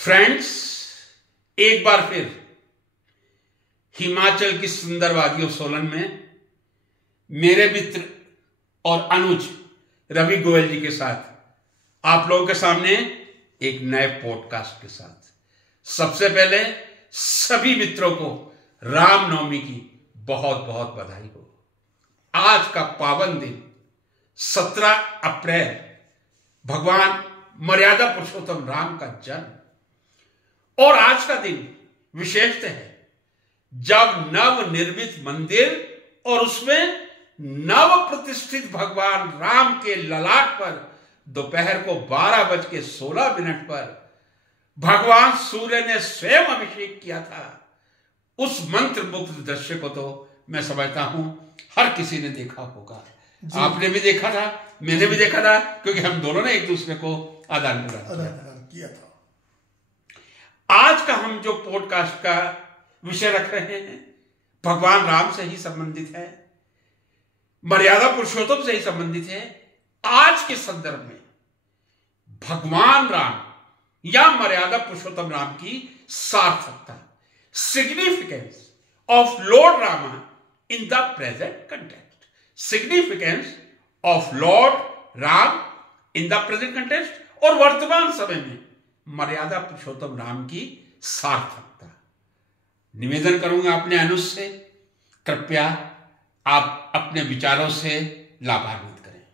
Friends, एक बार फिर हिमाचल की सुंदर वादियों सोलन में मेरे मित्र और अनुज रवि गोयल जी के साथ आप लोगों के सामने एक नए पॉडकास्ट के साथ। सबसे पहले सभी मित्रों को रामनवमी की बहुत बहुत बधाई हो। आज का पावन दिन 17 अप्रैल भगवान मर्यादा पुरुषोत्तम राम का जन्म, और आज का दिन विशेषतः है जब नव निर्मित मंदिर और उसमें नव प्रतिष्ठित भगवान राम के ललाट पर दोपहर को 12:16 पर भगवान सूर्य ने स्वयं अभिषेक किया था। उस मंत्र मुग्ध दृश्य को तो मैं समझता हूं हर किसी ने देखा होगा। आपने भी देखा था, मैंने भी देखा था, क्योंकि हम दोनों ने एक दूसरे को आदान प्रदान किया था। आज का हम जो पॉडकास्ट का विषय रख रहे हैं भगवान राम से ही संबंधित है, मर्यादा पुरुषोत्तम से ही संबंधित है। आज के संदर्भ में भगवान राम या मर्यादा पुरुषोत्तम राम की सार्थकता, significance of Lord Rama in the present context, significance of Lord Ram in the present context, और वर्तमान समय में मर्यादा पुरुषोत्तम राम की सार्थकता। निवेदन करूंगा अपने अनुज से, कृपया आप अपने विचारों से लाभान्वित करें।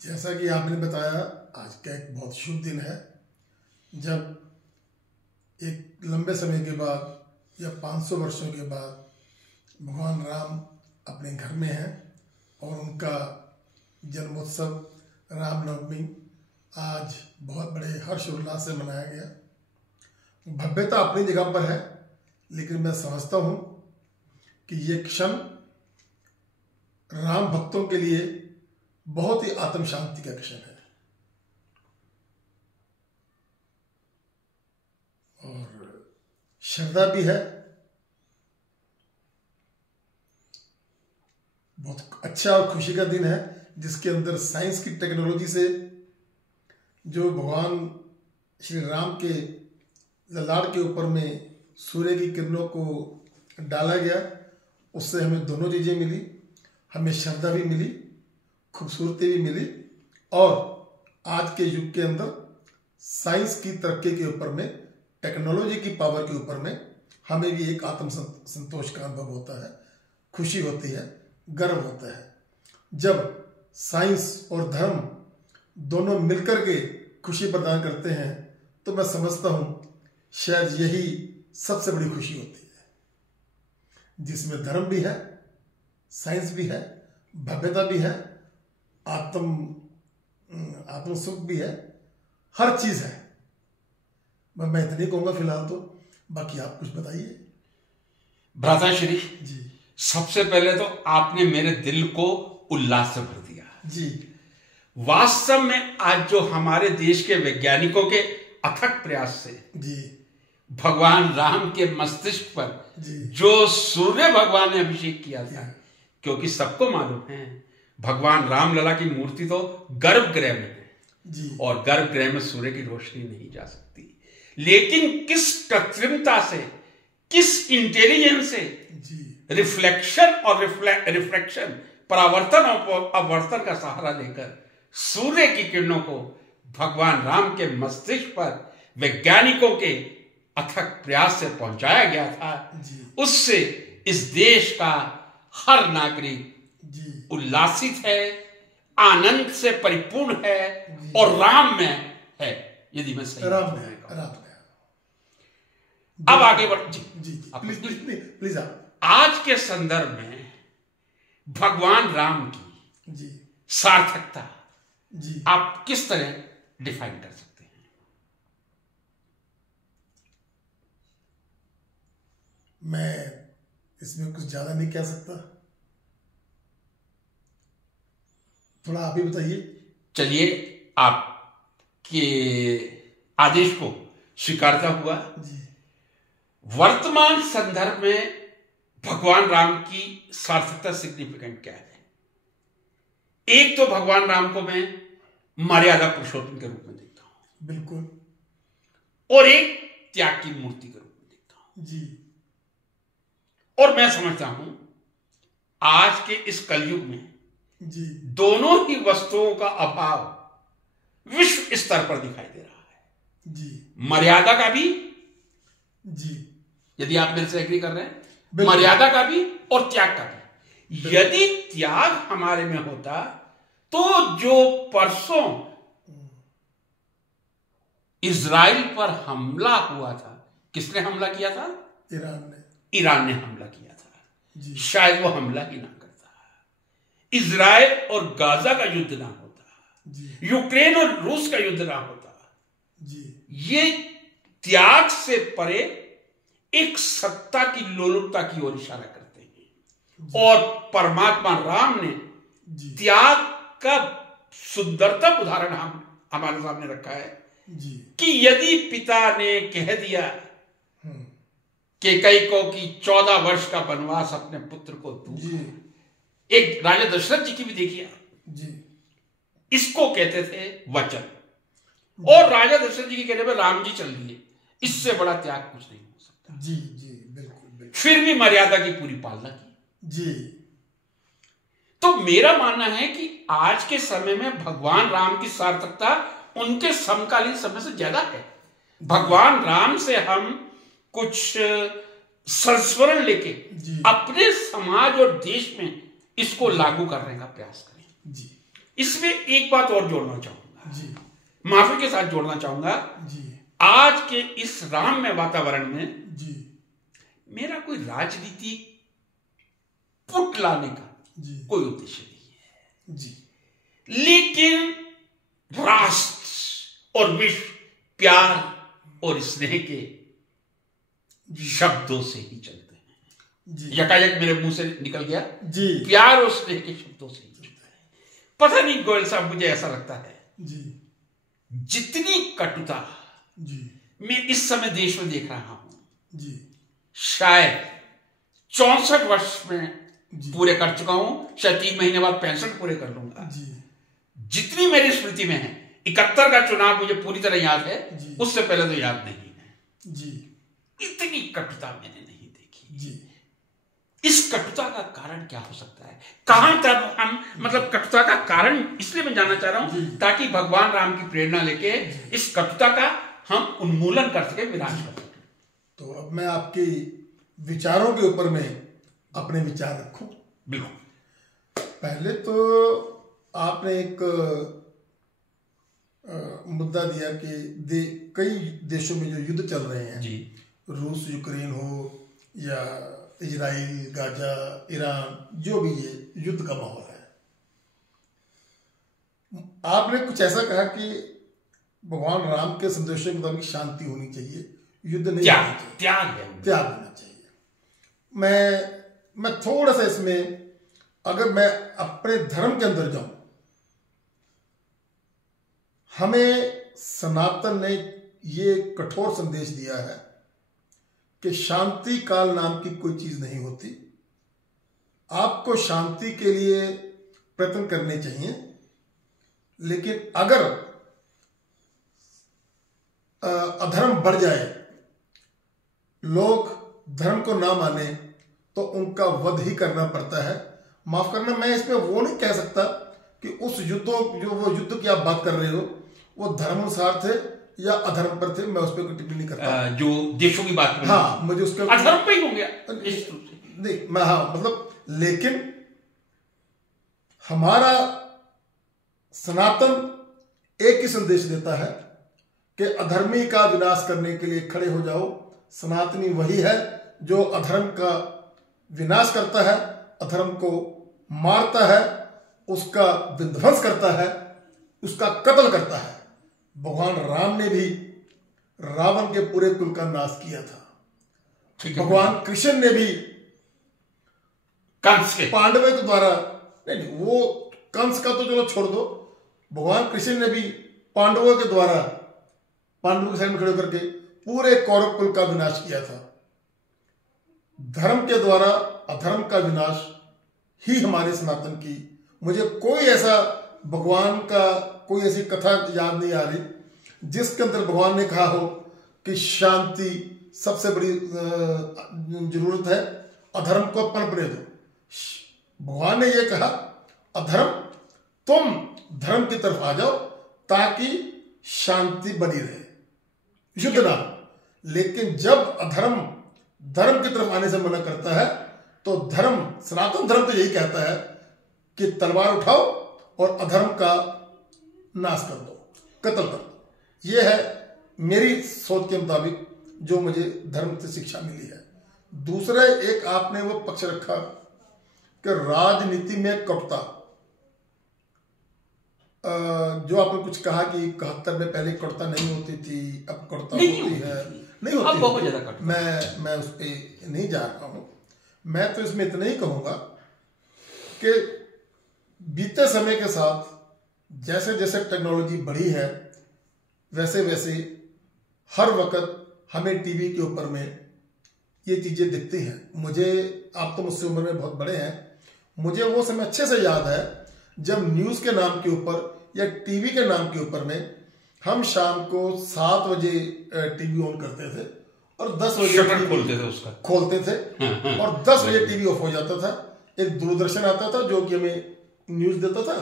जैसा कि आपने बताया, आज का एक बहुत शुभ दिन है जब एक लंबे समय के बाद या 500 वर्षों के बाद भगवान राम अपने घर में हैं और उनका जन्मोत्सव रामनवमी आज बहुत बड़े हर्ष उल्लास से मनाया गया। भव्यता अपनी जगह पर है, लेकिन मैं समझता हूं कि ये क्षण राम भक्तों के लिए बहुत ही आत्म शांति का क्षण है। और श्रद्धा भी है। बहुत अच्छा और खुशी का दिन है जिसके अंदर साइंस की टेक्नोलॉजी से जो भगवान श्री राम के ललाट के ऊपर में सूर्य की किरणों को डाला गया, उससे हमें दोनों चीजें मिली। हमें श्रद्धा भी मिली, खूबसूरती भी मिली, और आज के युग के अंदर साइंस की तरक्की के ऊपर में, टेक्नोलॉजी की पावर के ऊपर में हमें भी एक आत्म संतोष का अनुभव होता है, खुशी होती है, गर्व होता है। जब साइंस और धर्म दोनों मिलकर के खुशी प्रदान करते हैं तो मैं समझता हूं शायद यही सबसे बड़ी खुशी होती है, जिसमें धर्म भी है, साइंस भी है, भव्यता भी है, आत्म सुख भी है, हर चीज है। मैं इतनी कहूंगा फिलहाल तो, बाकी आप कुछ बताइए। भ्राताश्री जी, सबसे पहले तो आपने मेरे दिल को उल्लास से भर दिया जी। वास्तव में आज जो हमारे देश के वैज्ञानिकों के अथक प्रयास से जी भगवान राम के मस्तिष्क पर जी जो सूर्य भगवान ने अभिषेक किया था, क्योंकि सबको मालूम है भगवान रामलला की मूर्ति तो गर्भगृह में है जी, और गर्भगृह में सूर्य की रोशनी नहीं जा सकती, लेकिन किस कृत्रिमता से, किस इंटेलिजेंस से रिफ्लेक्शन और रिफ्रैक्शन, परावर्तन और अपवर्तन का सहारा लेकर सूर्य की किरणों को भगवान राम के मस्तिष्क पर वैज्ञानिकों के अथक प्रयास से पहुंचाया गया था। उससे इस देश का हर नागरिक उल्लासित है, आनंद से परिपूर्ण है और राम में है, यदि मैं सही राम अब आगे बढ़ प्लीज। आज के संदर्भ में भगवान राम की सार्थकता आप किस तरह डिफाइन कर सकते हैं? मैं इसमें कुछ ज्यादा नहीं कह सकता, थोड़ा आप ही बताइए। चलिए, आपके आदेश को स्वीकारता हुआ वर्तमान संदर्भ में भगवान राम की सार्थकता, सिग्निफिकेंट क्या है? एक तो भगवान राम को मैं मर्यादा पुरुषोत्तम के रूप में देखता हूं, बिल्कुल, और एक त्याग की मूर्ति के रूप में देखता हूं जी। और मैं समझता हूं आज के इस कलयुग में जी, दोनों ही वस्तुओं का अभाव विश्व स्तर पर दिखाई दे रहा है। जी, मर्यादा का भी, जी, यदि आप मेरे से एग्री कर रहे हैं, बिल्कुल। मर्यादा का भी और त्याग का भी। यदि त्याग हमारे में होता तो जो परसों इजराइल पर हमला हुआ था, किसने हमला किया था? ईरान ने हमला किया था। जी, शायद वो हमला ही ना करता, इजराइल और गाजा का युद्ध ना होता, जी, यूक्रेन और रूस का युद्ध ना होता। जी, ये त्याग से परे एक सत्ता की लोलुपता की ओर इशारा करते हैं, और परमात्मा राम ने जी, त्याग का सुंदरतम उदाहरण हमारे सामने रखा है जी, कि यदि पिता ने कह दिया हम्म, कि कई को कि 14 वर्ष का वनवास अपने पुत्र को दूं, जी, एक राजा दशरथ जी की भी देखिए, जी, इसको कहते थे वचन, और राजा दशरथ जी के कहने पर राम जी चल दिए। इससे बड़ा त्याग कुछ नहीं हो सकता। जी, जी, बिल्कुल, बिल्कुल, फिर भी मर्यादा की पूरी पालना की। जी, तो मेरा मानना है कि आज के समय में भगवान राम की सार्थकता उनके समकालीन समय से ज्यादा है। भगवान राम से हम कुछ संस्मरण लेके जी, अपने समाज और देश में इसको लागू करने का प्रयास करें। जी, इसमें एक बात और जोड़ना चाहूंगा, जी, माफी के साथ जोड़ना चाहूंगा। जी, आज के इस राममय वातावरण में जी, मेरा कोई राजनीति पुट लाने का जी, कोई उद्देश्य नहीं है, जी, लेकिन राष्ट्र और विश्व प्यार और स्नेह के शब्दों से ही चलते हैं। जी, यकायक मेरे मुंह से निकल गया, जी, प्यार और स्नेह के शब्दों से ही चलते हैं। पता नहीं गोयल साहब, मुझे ऐसा लगता है जी, जितनी कटुता जी, मैं इस समय देश में देख रहा हूं, जी, शायद 64 वर्ष में जी, पूरे कर चुका हूं, शायद 3 महीने बाद 65 पूरे कर लूंगा। जी, जितनी मेरी स्मृति में है, 71 का चुनाव मुझे पूरी तरह याद है, जी, उससे पहले तो याद नहीं है। जी, इतनी कटुता मैंने नहीं देखी। जी, इस कटुता का कारण क्या हो सकता है? कहां तक हम, मतलब कटुता का कारण इसलिए मैं जानना चाह रहा हूं ताकि भगवान राम की प्रेरणा लेके इस कटुता का हम उन्मूलन कर सके, विनाश कर सके। तो अब मैं आपके विचारों के ऊपर में अपने विचार रखूं। बिल्कुल। पहले तो आपने एक मुद्दा दिया कि कई देशों में जो युद्ध चल रहे हैं, जी, रूस यूक्रेन हो या इजराइल गाजा ईरान, जो भी ये युद्ध का माहौल है, आपने कुछ ऐसा कहा कि भगवान राम के संदेशों के मुताबिक शांति होनी चाहिए, युद्ध नहीं होना चाहिए, त्याग है, त्याग होना चाहिए। मैं थोड़ा सा इसमें, अगर मैं अपने धर्म के अंदर जाऊं, हमें सनातन ने ये कठोर संदेश दिया है कि शांति काल नाम की कोई चीज नहीं होती। आपको शांति के लिए प्रयत्न करने चाहिए, लेकिन अगर अधर्म बढ़ जाए, लोग धर्म को ना माने, तो उनका वध ही करना पड़ता है। माफ करना, मैं इसमें वो नहीं कह सकता कि उस वो युद्ध की आप बात कर रहे हो वो धर्मानुसार थे या अधर्म पर थे, मैं उस पर कोई टिप्पणी नहीं करता। जो देशों की बात, हाँ, मुझे उसका अधर्म पे ही हो गया नहीं, मैं, हाँ, मतलब, लेकिन हमारा सनातन एक ही संदेश देता है कि अधर्मी का विनाश करने के लिए खड़े हो जाओ। सनातनी वही है जो अधर्म का विनाश करता है, अधर्म को मारता है, उसका विध्वंस करता है, उसका कत्ल करता है। भगवान राम ने भी रावण के पूरे कुल का नाश किया था। भगवान कृष्ण ने भी कंस के पांडवों के द्वारा, नहीं, वो कंस का तो चलो छोड़ दो, भगवान कृष्ण ने भी पांडवों के द्वारा, पांडवों के साइड में खड़े करके पूरे कौरव कुल का विनाश किया था। धर्म के द्वारा अधर्म का विनाश ही हमारे सनातन की, मुझे कोई ऐसा भगवान का कोई ऐसी कथा याद नहीं आ रही जिसके अंदर भगवान ने कहा हो कि शांति सबसे बड़ी जरूरत है, अधर्म को पनपने दो। भगवान ने यह कहा अधर्म, तुम धर्म की तरफ आ जाओ ताकि शांति बनी रहे, युद्ध ना। लेकिन जब अधर्म धर्म की तरफ आने से मना करता है तो धर्म, सनातन धर्म तो यही कहता है कि तलवार उठाओ और अधर्म का नाश कर दो, कत्ल कर दो। यह है मेरी सोच के मुताबिक जो मुझे धर्म से शिक्षा मिली है। दूसरा एक आपने वो पक्ष रखा कि राजनीति में कटुता, जो आपने कुछ कहा कि 71 में पहले कटुता नहीं होती थी, अब कटुता होती है, नहीं होती, अब बहुत ज्यादा कटुता। मैं उस पर नहीं जा रहा हूं। मैं तो इसमें इतना ही कहूंगा कि बीते समय के साथ जैसे जैसे टेक्नोलॉजी बढ़ी है वैसे वैसे हर वक्त हमें टीवी के ऊपर में ये चीजें दिखती हैं। मुझे, आप तो मुझसे उम्र में बहुत बड़े हैं, मुझे वो समय अच्छे से याद है जब न्यूज के नाम के ऊपर या टीवी के नाम के ऊपर में हम शाम को 7 बजे टीवी ऑन करते थे और 10 बजे खोलते थे और 10 बजे टीवी ऑफ हो जाता था। एक दूरदर्शन आता था जो कि हमें न्यूज देता था,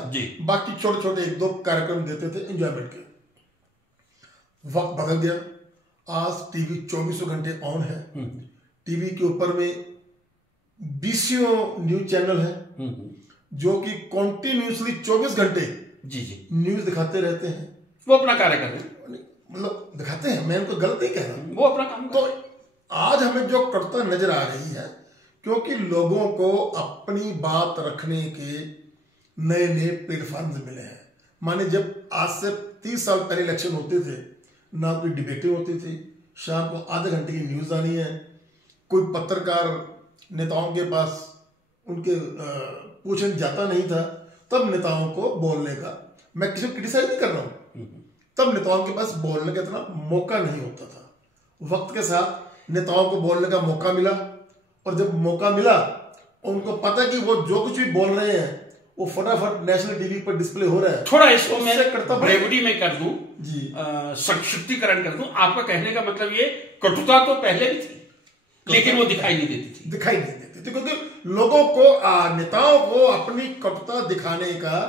बाकी छोटे छोटे 1-2 कार्यक्रम देते थे एंजॉयमेंट के। वक्त बदल गया, आज टीवी 24 घंटे ऑन है। टीवी के ऊपर में 20 न्यूज चैनल है जो कि कॉन्टिन्यूसली 24 घंटे न्यूज दिखाते रहते हैं। वो अपना कार्य कर रहे हैं, मतलब दिखाते हैं, मैं उनको गलत नहीं कह रहा हूं, वो अपना काम। तो आज हमें जो कटुता नजर आ रही है क्योंकि लोगों को अपनी बात रखने के नए नए प्लेटफॉर्म मिले हैं। माने जब आज से 30 साल पहले इलेक्शन होते थे, ना कोई डिबेटें होती थी, शाम को आधे घंटे की न्यूज आनी है, कोई पत्रकार नेताओं के पास उनके पूछने जाता नहीं था, तब नेताओं को बोलने का, मैं किसी को क्रिटिसाइज नहीं कर रहा हूं, तब नेताओं के पास बोलने का इतना मौका नहीं होता था। वक्त के साथ नेताओं को बोलने का मौका मिला और जब मौका मिला उनको पता कि वो जो कुछ भी बोल रहे हैं वो फटाफट नेशनल टीवी पर डिस्प्ले हो रहा है। थोड़ा इसको मैं ब्रेवरी में कर दूं जी, संक्षिप्तीकरण कर दूं। आपका कहने का मतलब ये कटुता तो पहले भी थी लेकिन वो दिखाई नहीं देती थी क्योंकि लोगों को, नेताओं को अपनी कटुता दिखाने का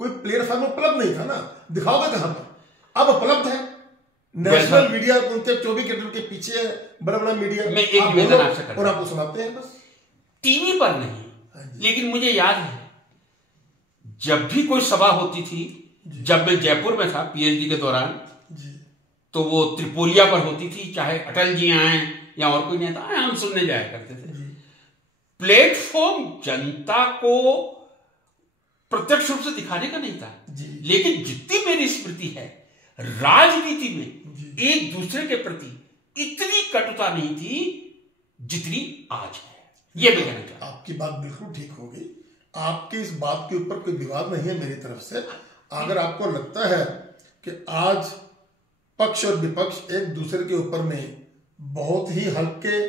कोई प्लेटफॉर्म उपलब्ध नहीं था ना। दिखाओगे कहां पर? अब उपलब्ध है, नेशनल मीडिया उनके 24 घंटे के पीछे है, बड़ा बड़ा मीडिया, मैं एक निवेदन आपसे करता हूं, और आपको सुनाते हैं बस। टीवी पर नहीं, लेकिन मुझे याद है जब भी कोई सभा होती थी, जब मैं जयपुर में था पीएचडी के दौरान, तो वो त्रिपोलिया पर होती थी, चाहे अटल जी आए या और कोई नेता आए, हम सुनने जाया करते थे। प्लेटफॉर्म जनता को प्रत्यक्ष रूप से दिखाने का नहीं था, लेकिन जितनी मेरी स्मृति है राजनीति में एक दूसरे के प्रति इतनी कटुता नहीं थी जितनी आज है। ये मैं कहना चाहता हूं। आपकी बात बिल्कुल ठीक होगी, आपकी इस बात के ऊपर कोई विवाद नहीं है मेरी तरफ से। अगर आपको लगता है कि आज पक्ष और विपक्ष एक दूसरे के ऊपर में बहुत ही हल्के,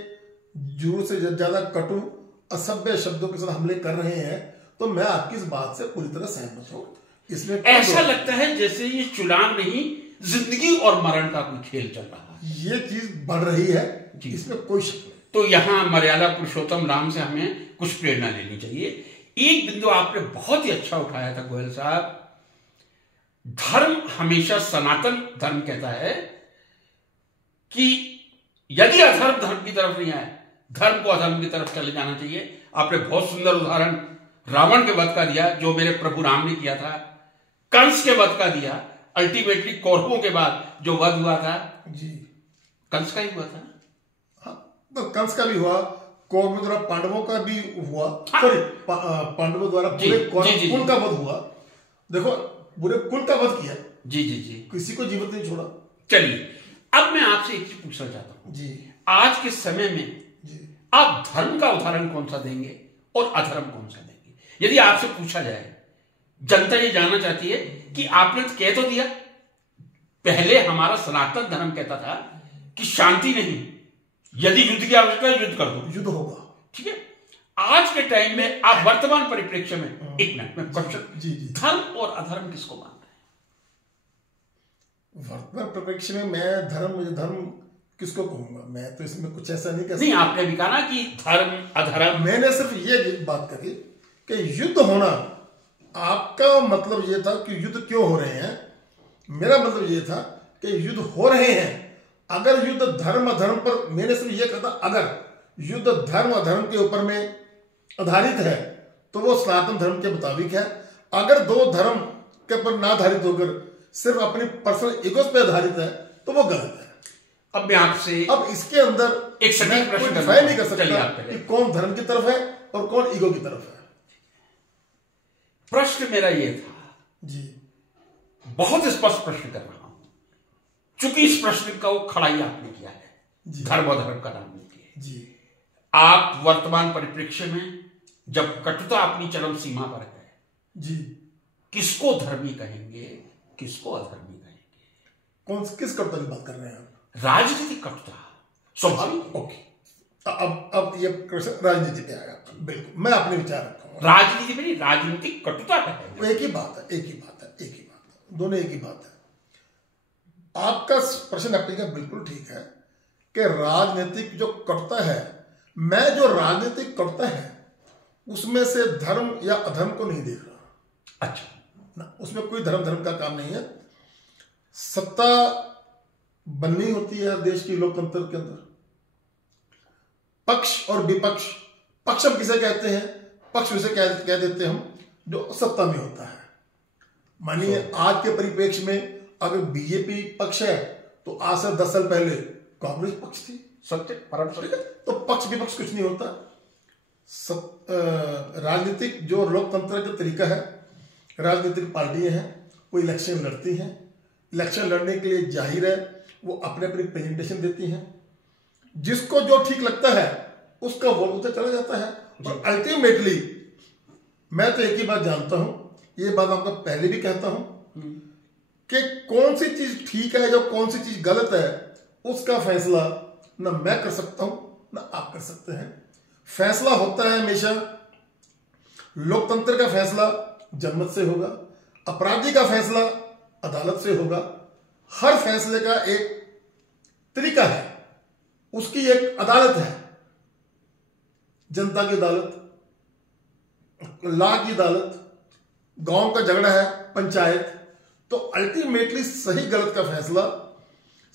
जरूरत से ज्यादा कटु असभ्य शब्दों के साथ हमले कर रहे हैं, तो मैं आपकी इस बात से पूरी तरह सहमत हूं। इसमें ऐसा लगता है जैसे ये चुनाव नहीं, जिंदगी और मरण का कोई खेल चल रहा है। ये चीज बढ़ रही है, इसमें कोई शक नहीं। तो यहां मर्यादा पुरुषोत्तम राम से हमें कुछ प्रेरणा लेनी चाहिए। एक बिंदु आपने बहुत ही अच्छा उठाया था गोयल साहब, धर्म हमेशा, सनातन धर्म कहता है कि यदि अधर्म धर्म की तरफ नहीं आए, धर्म को अधर्म की तरफ चले जाना चाहिए। आपने बहुत सुंदर उदाहरण रावण के वध का दिया, जो मेरे प्रभु राम ने किया था। कंस के वध का दिया, अल्टीमेटली कौरवों के बाद जो वध हुआ था जी, कंस का ही हुआ था। हाँ, तो कंस का भी हुआ, कौरवों द्वारा पांडवों का भी हुआ, सॉरी पांडवों द्वारा पूरे कुल का वध हुआ। देखो, पूरे कुल का वध किया, जी जी जी, किसी को जीवित नहीं छोड़ा। चलिए, अब मैं आपसे एक चीज पूछना चाहता हूं जी, आज के समय में आप धर्म का उदाहरण कौन सा देंगे और अधर्म कौन सा देंगे? यदि आपसे पूछा जाए, जनता ये जानना चाहती है कि आपने तो कह तो दिया, पहले हमारा सनातन धर्म कहता था कि शांति नहीं, यदि युद्ध की आवश्यकता है युद्ध कर दो, युद्ध होगा, ठीक है। आज के टाइम में आप वर्तमान परिप्रेक्ष्य में, एक मिनट में क्वेश्चन, जी जी, धर्म और अधर्म किसको मानते हैं? वर्तमान परिप्रेक्ष्य में मैं धर्म किसको कहूंगा? मैं तो इसमें कुछ ऐसा नहीं कह सकता। नहीं, आपने भी कहा ना कि धर्म अधर्म। मैंने सिर्फ ये बात करी कि युद्ध होना, आपका मतलब ये था कि युद्ध क्यों हो रहे हैं, मेरा मतलब ये था कि युद्ध हो रहे हैं। अगर युद्ध धर्म अधर्म पर, मैंने सिर्फ ये कहा था, अगर युद्ध धर्म अधर्म के ऊपर में आधारित है तो वो सनातन धर्म के मुताबिक है। अगर दो धर्म के ऊपर ना आधारित होकर सिर्फ अपनी पर्सनल ईगोस पे आधारित है तो वो गलत है। अब मैं आपसे अब इसके अंदर एक सटीक प्रश्न डिफाइन नहीं कर सकता चलिए कि कौन धर्म की तरफ है और कौन ईगो की तरफ है। प्रश्न मेरा ये था जी, बहुत स्पष्ट प्रश्न कर रहा हूं, चूंकि इस प्रश्न का वो खड़ाई आपने किया है, जी, धर्म और धर्म का नाम नहीं किया जी, आप वर्तमान परिप्रेक्ष्य में जब कटुता अपनी चरम सीमा पर है, जी, किसको धर्मी कहेंगे, किसको अधर्मी कहेंगे? किस कटुता की बात कर रहे हैं आप? राजनीतिक कटुता स्वाभाविक। ओके, अब ये प्रश्न राजनीति पे आया। बिल्कुल, मैं अपने विचार रखता हूँ। राजनीति में नहीं, राजनीतिक कटुता कहेंगे। एक ही बात है, एक ही बात है, एक ही बात है, दोनों एक ही बात है। आपका प्रश्न अपनी का बिल्कुल ठीक है कि राजनीतिक जो कटुता है, मैं जो राजनीतिक कटुता है उसमें से धर्म या अधर्म को नहीं देख रहा। अच्छा ना, उसमें कोई धर्म का काम नहीं है। सत्ता बननी होती है देश की लोकतंत्र के अंदर, पक्ष और विपक्ष। पक्ष हम किसे कहते हैं? पक्ष उसे कह देते हैं हम जो सत्ता में होता है। मानिए आज के परिप्रेक्ष्य में अगर बीजेपी पक्ष है तो आज से 10 साल पहले कांग्रेस पक्ष थी। सत्य परम सत्य। तो पक्ष विपक्ष कुछ नहीं होता। राजनीतिक जो लोकतंत्र का तरीका है, राजनीतिक पार्टियां हैं, वो इलेक्शन लड़ती हैं। इलेक्शन लड़ने के लिए जाहिर है वो अपने अपनी प्रेजेंटेशन देती हैं, जिसको जो ठीक लगता है उसका वोट उधर चला जाता है। और अल्टीमेटली मैं तो एक ही बात जानता हूं, ये बात आपको पहले भी कहता हूं कि कौन सी चीज ठीक है, जो कौन सी चीज गलत है, उसका फैसला ना मैं कर सकता हूं ना आप कर सकते हैं। फैसला होता है हमेशा, लोकतंत्र का फैसला जनमत से होगा, अपराधी का फैसला अदालत से होगा। हर फैसले का एक तरीका है, उसकी एक अदालत है, जनता की अदालत, लॉ की अदालत, गांव का झगड़ा है पंचायत। तो अल्टीमेटली सही गलत का फैसला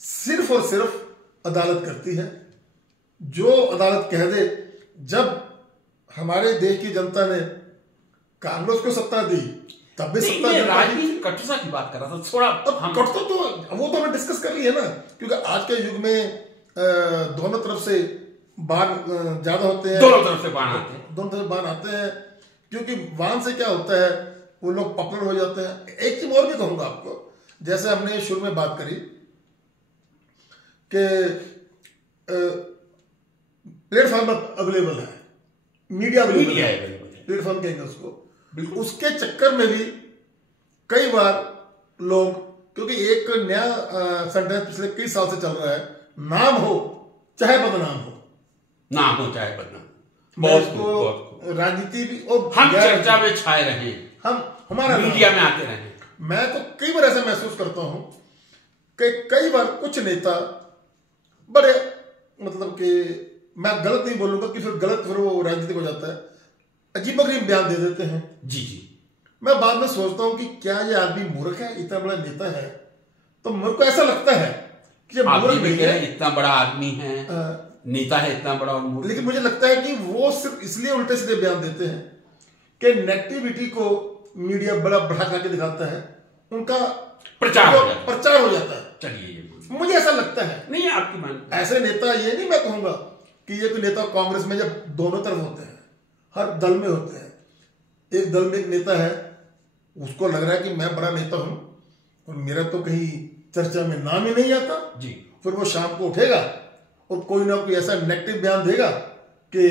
सिर्फ और सिर्फ अदालत करती है। जो अदालत कह दे, जब हमारे देश की जनता ने कांग्रेस को सत्ता दी तब भी सत्ता राजनीतिक कटुता की बात कर रहा था थोड़ा। कटुता तो वो तो हमने डिस्कस कर लिया ना, क्योंकि आज के युग में दोनों तरफ से बाण ज्यादा होते हैं, दोनों तरफ से बाण आते हैं, दोनों तरफ बाण आते हैं। क्योंकि बाण से क्या होता है, वो लोग पॉपुलर हो जाते हैं। एक चीज और भी कहूंगा आपको, जैसे हमने शुरू में बात करी कि प्लेटफॉर्म अवेलेबल है, मीडिया अवेलेबल है, प्लेटफॉर्म कहेंगे उसको। उसके चक्कर में भी कई बार लोग, क्योंकि एक नया सेंटेंस पिछले कई साल से चल रहा है, नाम हो चाहे बदनाम हो, नाम हो चाहे बदनाम, बहुत राजनीति भी और हम चर्चा में छाए रहे, हम हमारा मीडिया में आते रहे। मैं तो कई बार ऐसा महसूस करता हूं कि कई बार कुछ नेता बड़े, मतलब कि मैं गलत नहीं बोलूंगा कि फिर वो राजनीतिक हो जाता है, अजीबोगरीब बयान दे देते हैं। जी जी, मैं बाद में सोचता हूं कि क्या ये आदमी मूर्ख है, इतना बड़ा नेता है। तो मेरे को ऐसा लगता है कि मूर्ख नहीं है, इतना बड़ा आदमी है, नेता है इतना बड़ा, लेकिन मुझे लगता है कि वो सिर्फ इसलिए उल्टे सीधे बयान देते हैं कि नेगेटिविटी को मीडिया बड़ा बढ़ा करके दिखाता है, उनका प्रचार हो जाता है। चलिए, मुझे ऐसा लगता है। नहीं, आपकी मान ऐसे नेता, ये नहीं मैं कहूंगा कि ये कोई नेता कांग्रेस में जब दोनों तरफ होते हैं, हर दल में होते हैं। एक दल में एक नेता है, उसको लग रहा है कि मैं बड़ा नेता हूं और मेरा तो कहीं चर्चा में नाम ही नहीं आता जी। फिर वो शाम को उठेगा और कोई ना कोई ऐसा नेगेटिव बयान देगा कि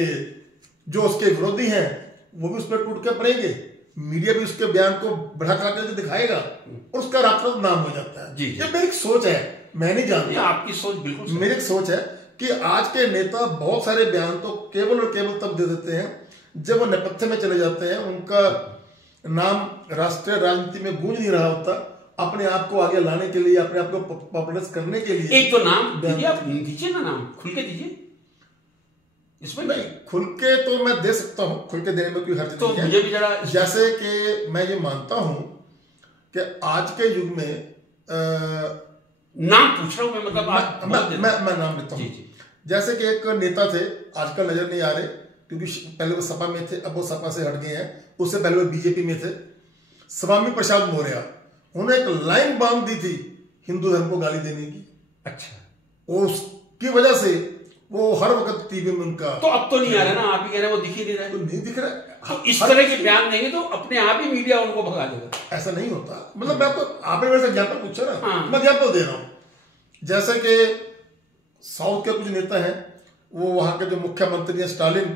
जो उसके विरोधी हैं वो भी उस पर टूट के पड़ेंगे, मीडिया भी उसके बयान को बढ़ा चढ़ा करके दिखाएगा और उसका रात रात नाम हो जाता है। ये मेरी सोच है, मैं नहीं जानता, आपकी सोच बिल्कुल मेरी सोच है कि आज के नेता बहुत सारे बयान तो केवल और केवल तब दे देते हैं जब वो नेपथ्य में चले जाते हैं, उनका नाम राष्ट्रीय राजनीति में गूंज नहीं रहा होता, अपने आप को आगे लाने के लिए, अपने आप को पॉपुलर करने के लिए। एक तो नाम दीजिए, आप दीजिए ना, नाम खुल के दीजिए। इसमें नहीं, खुल के तो मैं दे सकता हूँ, खुल के देने में कोई हर्ज तो नहीं है। मुझे भी जरा, जैसे कि मैं ये मानता हूँ कि आज के युग में नाम पूछ रहा हूँ मैं, मतलब मैं नाम लेता हूँ। जैसे कि एक नेता थे, आजकल नजर नहीं आ रहे क्योंकि पहले वो सपा में थे, अब वो सपा से हट गए हैं। उससे पहले वो बीजेपी में थे, स्वामी प्रसाद मौर्य। उन्होंने एक लाइन बांध दी थी हिंदू धर्म को गाली देने की। अच्छा, उसकी वजह से वो हर वक्त टीवी में उनका, तो अब तो नहीं आ रहा ना, आप ही कह रहे हैं वो दिख ही नहीं रहा है। तो नहीं दिख रहा। तो इस तरह के बयान देंगे तो अपने आप ही मीडिया उनको भगा देगा। ऐसा नहीं होता। मतलब मैं आपको, आपने मेरे से एग्जाम्पल पूछा ना, हाँ। मैं एग्जाम्पल दे रहा हूं। जैसे कि साउथ के कुछ नेता हैं, वो वहां के जो मुख्यमंत्री हैं स्टालिन,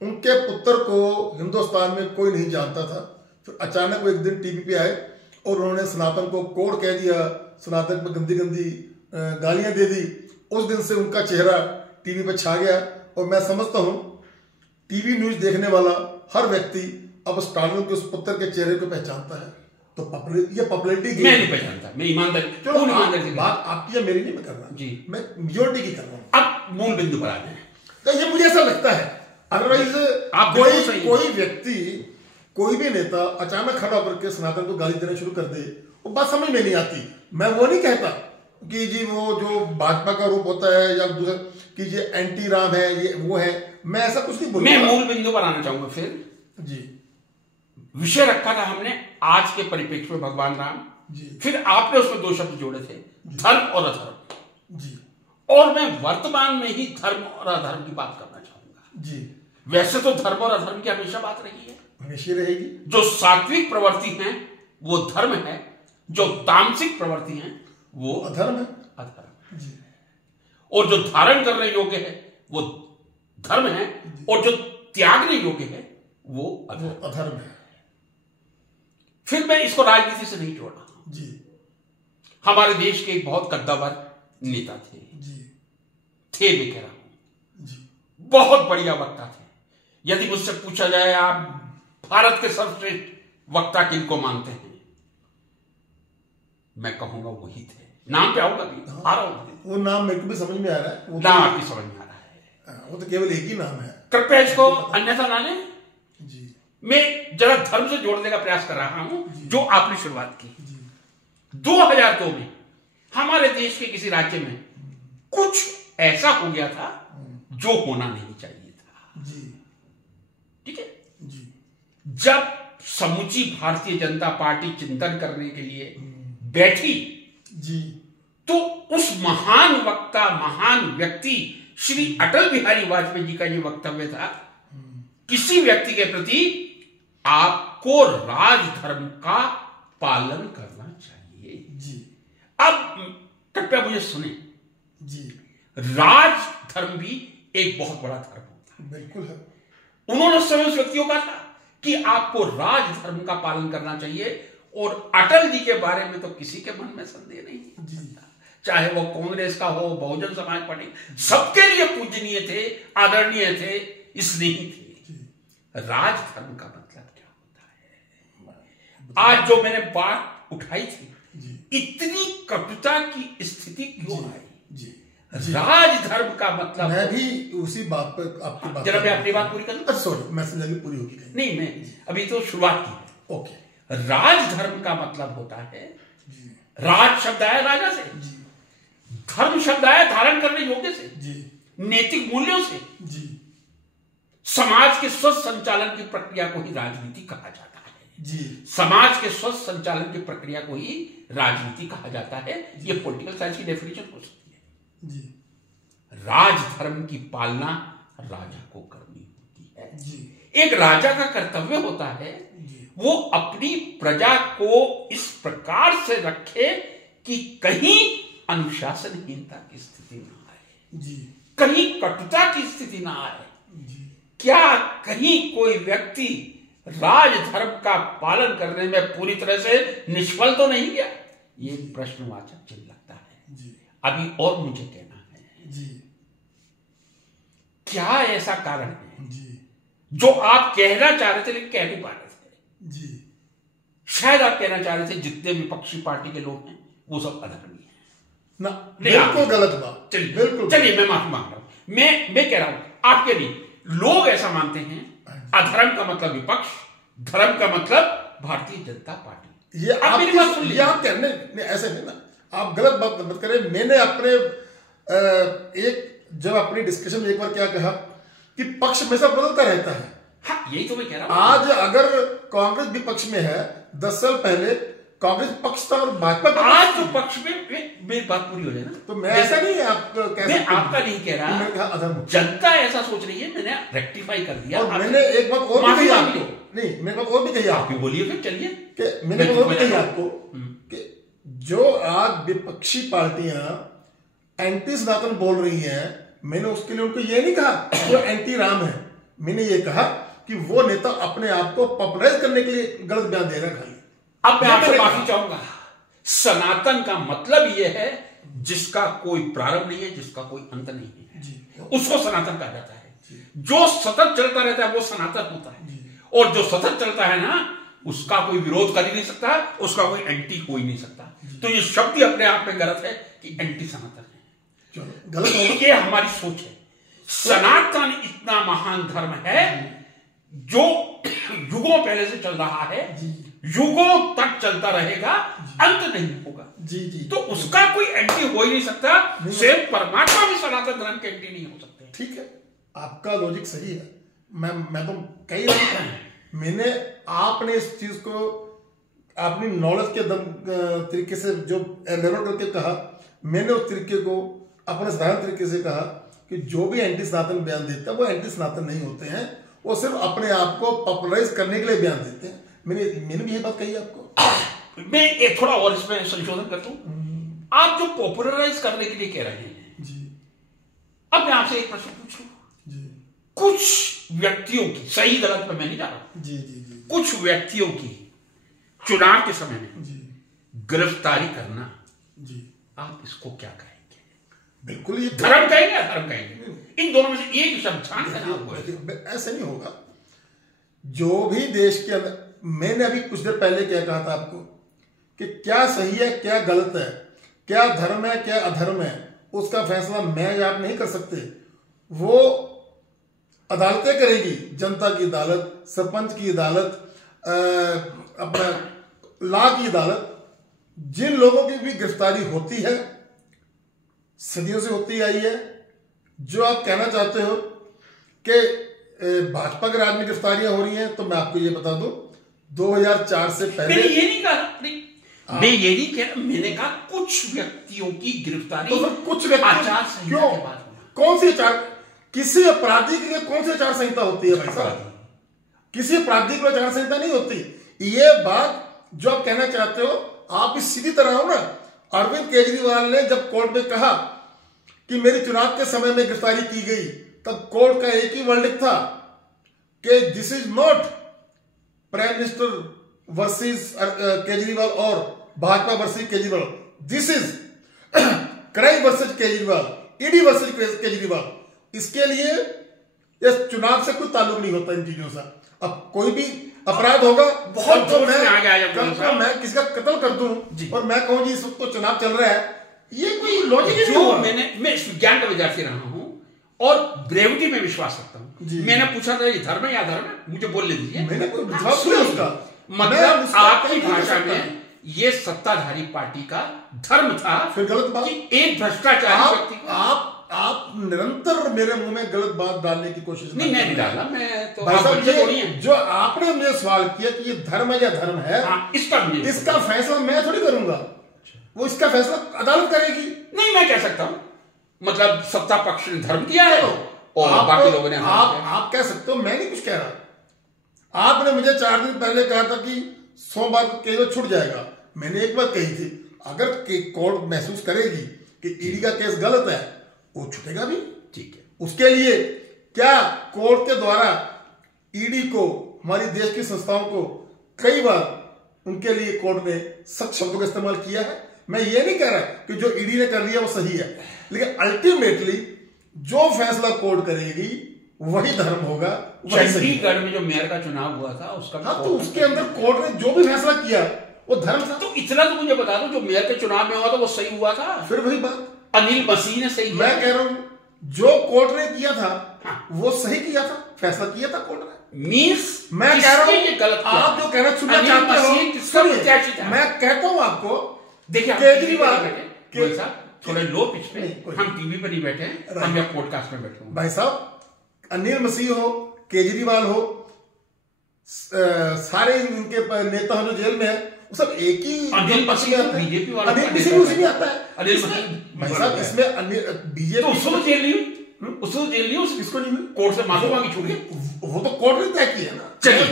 उनके पुत्र को हिंदुस्तान में कोई नहीं जानता था। फिर अचानक वो एक दिन टीवी पे आए और उन्होंने सनातन को कोड़ कह दिया, सनातन में गंदी गंदी गालियां दे दी। उस दिन से उनका चेहरा टीवी पे छा गया। और मैं समझता हूं टीवी न्यूज देखने वाला हर व्यक्ति अब स्टालिन के उस पुत्र के चेहरे को पहचानता है। तो ये पॉपुलैरिटी मैं नहीं पहचानता, मैं ईमानदारी, चलो ईमानदारी बात आपकी या मेरी नहीं मैं कर रहा जी, मैं मेजोरिटी की कर रहा हूं। अब मूल बिंदु पर आ जाए। तो ये मुझे ऐसा लगता है। अदरवाइज आप कोई व्यक्ति, कोई भी नेता अचानक खड़ा होकर के सनातन को गाली देना शुरू कर दे, वो बात समझ में नहीं आती। मैं वो नहीं कहता कि जी वो जो भाजपा का रूप होता है या दूसरा कि ये एंटी राम है, ये वो है, मैं ऐसा कुछ नहीं बोलूंगा। मैं मूल बिंदु पर आना चाहूंगा। फिर जी, विषय रखा था हमने आज के परिप्रेक्ष्य में भगवान राम जी, फिर आपने उसमें दो शब्द जोड़े थे, धर्म और अधर्म जी, और मैं वर्तमान में ही धर्म और अधर्म की बात करना चाहूंगा। जी। वैसे तो धर्म और अधर्म की हमेशा बात रही है, हमेशा रहेगी। जो सात्विक प्रवृत्ति है वो धर्म है, जो तामसिक प्रवृत्ति है वो अधर्म है। अधर्म जी, और जो धारण करने योग्य है वो धर्म है, और जो त्यागने योग्य है वो अधर्म है। फिर मैं इसको राजनीति से नहीं जोड़ रहा हूं। जी, हमारे देश के एक बहुत कद्दावर नेता थे, मैं कह रहा हूं जी, बहुत बढ़िया वक्ता थे। यदि मुझसे पूछा जाए आप भारत के सर्वश्रेष्ठ वक्ता किनको मानते हैं, मैं कहूंगा वही थे। नाम पे आऊंगा भी, आ रहा हूं। वो नाम मेरे को भी समझ में आ रहा है, वो नाम आपकी समझ में आ रहा है, वो तो केवल एक ही नाम है। कृपया इसको अन्यथा ना लें। जी, मैं जरा धर्म से जोड़ने का प्रयास कर रहा हूं, जो आपने शुरुआत की। जी, 2002 में हमारे देश के किसी राज्य में कुछ ऐसा हो गया था जो होना नहीं चाहिए था। जी, ठीक है जी, जब समूची भारतीय जनता पार्टी चिंतन करने के लिए बैठी, जी, तो उस महान वक्ता, महान व्यक्ति श्री अटल बिहारी वाजपेयी जी का यह वक्तव्य था, किसी व्यक्ति के प्रति आपको राजधर्म का पालन करना चाहिए। जी, अब कृपया मुझे सुने, जी, राजधर्म भी एक बहुत बड़ा धर्म होता है। बिल्कुल है। उन्होंने उस समय उस व्यक्तियों का था कि आपको राजधर्म का पालन करना चाहिए, और अटल जी के बारे में तो किसी के मन में संदेह नहीं जी, चाहे वो कांग्रेस का हो, बहुजन समाज पार्टी, सबके लिए पूजनीय थे, आदरणीय थे, स्नेही थे। राजधर्म का मतलब क्या होता है? आज जो मैंने बात उठाई थी, इतनी कटुता की स्थिति क्यों आई? जी, राजधर्म का मतलब, मैं भी उसी बात पर आपकी बात, जरा मैं अपनी बात पूरी करूं। सॉरी, मैं समझा पूरी होगी नहीं, मैं अभी तो शुरुआत की है। ओके। राजधर्म का मतलब होता है, राज शब्द आया राजा से, धर्म शब्द आया धारण करने योग्य से, नैतिक मूल्यों से। समाज के स्वस्थ संचालन की प्रक्रिया को ही राजनीति कहा जाता है। समाज के स्वस्थ संचालन की प्रक्रिया को ही राजनीति कहा जाता है। यह पॉलिटिकल साइंस की डेफिनेशन हो सकती है। राजधर्म की पालना राजा को करनी होती है। एक राजा का कर्तव्य होता है वो अपनी प्रजा को इस प्रकार से रखे कि कहीं अनुशासनहीनता की स्थिति ना आए, कहीं कटुता की स्थिति ना आए। क्या कहीं कोई व्यक्ति राजधर्म का पालन करने में पूरी तरह से निष्फल तो नहीं गया? ये प्रश्नवाचक चिन्ह लगता है। अभी और मुझे कहना है, क्या ऐसा कारण है जो आप कहना चाह रहे थे लेकिन कह नहीं पा रहे थे। जी। शायद आप कहना चाह रहे थे जितने विपक्षी पार्टी के लोग हैं वो सब अधर्मी हैं ना, बिल्कुल गलत बात। चलिए बिल्कुल, चलिए मैं माफी मांग रहा हूं। मैं कह रहा हूं आपके नहीं, लोग ऐसा मानते हैं अधर्म का मतलब विपक्ष, धर्म का मतलब भारतीय जनता पार्टी। ये आप मेरी बात सुन ये आप कहने ऐसे नहीं ना, आप गलत बात मत करें। मैंने अपने जब अपनी डिस्कशन में एक बार क्या कहा कि पक्ष हमेशा बदलता रहता है। हाँ, यही तो मैं कह रहा हूं। आज अगर कांग्रेस विपक्ष में है, 10 साल पहले कांग्रेस पक्ष था और भाजपा आज तो पक्ष में मेरी बात पूरी हो जाए ना, तो मैं ऐसा नहीं है आप मैं आपका नहीं कह रहा, जनता ऐसा सोच रही है, मैंने रेक्टिफाई कर दिया। और मैंने एक बात और भी कही आपको, नहीं मैंने बात और भी कही आपको, बोलिए फिर चलिए कि मैंने और भी कही आपको कि जो आज विपक्षी पार्टियां एंटी सनातन बोल रही हैं, मैंने उसके लिए उनको ये नहीं कहा वो एंटी राम है, मैंने ये कहा कि वो नेता अपने आप को पॉपुलराइज करने के लिए गलत बयान दे रहा है खाली। अब मैं आपसे माफी चाहूंगा, सनातन का मतलब यह है जिसका कोई प्रारंभ नहीं है, जिसका कोई अंत नहीं है जी। उसको सनातन कहा जाता है। जो सतत चलता रहता है वो सनातन होता है, और जो सतत चलता है ना उसका कोई विरोध कर ही नहीं सकता, उसका कोई एंटी हो ही नहीं सकता। तो ये शब्द अपने आप में गलत है कि एंटी सनातन है, गलत है। ये हमारी सोच है। सनातन इतना महान धर्म है जो युगों पहले से चल रहा है, युगों तक चलता रहेगा, अंत नहीं होगा जी जी। तो उसका कोई एंटी हो ही नहीं सकता। सेम परमात्मा भी सनातन धर्म के एंटी नहीं हो सकते। ठीक है, आपका लॉजिक सही है। मैं तो कही रहा हूं, मैंने आपने इस चीज को अपनी नॉलेज के तरीके से जो एलेबोरेट करके कहा, मैंने उस तरीके को अपने साधारण तरीके से कहा कि जो भी एंटी सनातन बयान देता है वो एंटी सनातन नहीं होते हैं, वो सिर्फ अपने आप को पॉपुलराइज करने के लिए बयान देते हैं। मैंने भी यही बात कही आपको। मैं एक थोड़ा और इसमें संशोधन कर दूं। आप जो पॉपुलराइज करने के लिए कह रहे हैं जी, अब मैं आपसे एक प्रश्न पूछ लूं जी। कुछ व्यक्तियों की, सही गलत पे मैं नहीं जा रहा जी जी जी, कुछ व्यक्तियों की चुनाव के समय में जी गिरफ्तारी करना जी, आप इसको क्या कहेंगे? बिल्कुल ये धर्म कहेंगे या धर्म कहेंगे? इन दोनों में से एक शब्द छान देना आपको। ऐसा नहीं होगा। जो भी देश के अंदर, मैंने अभी कुछ देर पहले क्या कहा था आपको कि क्या सही है क्या गलत है, क्या धर्म है क्या अधर्म है, उसका फैसला मैं या आप नहीं कर सकते, वो अदालतें करेगी। जनता की अदालत, सरपंच की अदालत, अपना लॉ की अदालत। जिन लोगों की भी गिरफ्तारी होती है, सदियों से होती आई है। जो आप कहना चाहते हो कि भाजपा के राज में गिरफ्तारियां हो रही हैं, तो मैं आपको ये बता दूं 2004 से पहले मैंने ये नहीं कहा, मैं ये नहीं कह, मैंने कहा कुछ व्यक्तियों की गिरफ्तारी। तो फिर कुछ व्यक्ति आचार संहिता क्यों, के बाद कौन सी आचार, किसी अपराधी के लिए कौन सी आचार संहिता होती है भाई साहब? किसी अपराधी के लिए आचार संहिता नहीं होती। ये बात जो आप कहना चाहते हो, आप इस सीधी तरह हो ना। अरविंद केजरीवाल ने जब कोर्ट में कहा कि मेरी चुनाव के समय में गिरफ्तारी की गई, तब कोर्ट का एक ही वर्डिक्ट था कि this is not prime minister versus Kejriwal और Bhajpa versus Kejriwal, this is crime versus Kejriwal, ED versus Kejriwal. इसके लिए इस चुनाव से कोई ताल्लुक नहीं होता इन चीजों से। अब कोई भी अपराध होगा, बहुत तो मैं किसी का कत्ल कर दूं और मैं कहूं जी इस वक्त तो चुनाव चल रहा है, ये कोई लॉजिक नहीं हुआ। मैं विज्ञान का विद्यार्थी रहा हूं और ब्रेविटी में विश्वास रखता हूं। मैंने पूछा था ये धर्म है या धर्म है, मुझे बोलने दीजिए। मैंने कोई जवाब दिया उसका, मतलब आपकी भाषा में ये सत्ताधारी पार्टी का धर्म था। फिर गलत बात कि एक भ्रष्टाचारी व्यक्ति को आप निरंतर मेरे मुंह में गलत बात डालने की कोशिश नहीं, मैं नहीं डाला। मैं तो भाई साहब, जो आपने मुझे सवाल किया कि ये धर्म है या धर्म है, इसका फैसला मैं थोड़ी करूंगा, वो इसका फैसला अदालत करेगी। नहीं, मैं कह सकता हूं, मतलब सत्ता पक्ष ने धर्म दिया है और बाकी लोगों ने आप कह सकते हो, मैं नहीं कुछ कह रहा। आपने मुझे 4 दिन पहले कहा था कि सोमवार को केस छूट जाएगा। मैंने एक बात कही थी, अगर कोर्ट महसूस करेगी कि ईडी का केस गलत है, वो छूटेगा भी। ठीक है, उसके लिए क्या कोर्ट के द्वारा ईडी को, हमारी देश की संस्थाओं को कई बार उनके लिए कोर्ट ने सख्त शब्दों का इस्तेमाल किया है। मैं ये नहीं कह रहा कि जो ईडी ने कर लिया वो सही है, लेकिन अल्टीमेटली जो फैसला कोर्ट करेगी वही धर्म होगा, वही सही। चंडीगढ़ में जो मेयर का चुनाव हुआ था उसका हाँ, तो उसके अंदर कोर्ट ने जो भी फैसला किया वो धर्म था। तो इतना तो मुझे बता दो, जो मेयर के चुनाव में हुआ था वो सही हुआ था? फिर वही बात अनिल मसीह ने सही मैं किया। कह रहा हूं जो कोर्ट ने किया था वो सही किया था, फैसला किया था कोर्ट ने। मीन्स मैं कह रहा किसने ये गलत हूं किया? आप जो कहना सुनना अनिल चाहते हो, मसीह किसका प्रत्याशी था? मैं कहता हूं आपको, देखिए केजरीवाल भाई साहब थोड़े लो पिच पे, कोई हम टीवी पर नहीं बैठे हैं, हम यहाँ पॉडकास्ट में बैठे हैं। भाई साहब अनिल मसीह हो, केजरीवाल हो, सारे इनके नेता हो जो जेल में है, वो सब एक ही अनिल मसीह तो बीजेपी वाला, अनिल मसीह भी उसी में आता है। अनिल मसीह भाई साहब इसमें बीजेपी तो उसको जेल ली, उसको जेल ली, किसको नहीं हुई? कोर्ट से माफी मांगी, छूट गई। वो तो कोर्ट ने तय किया ना। चलिए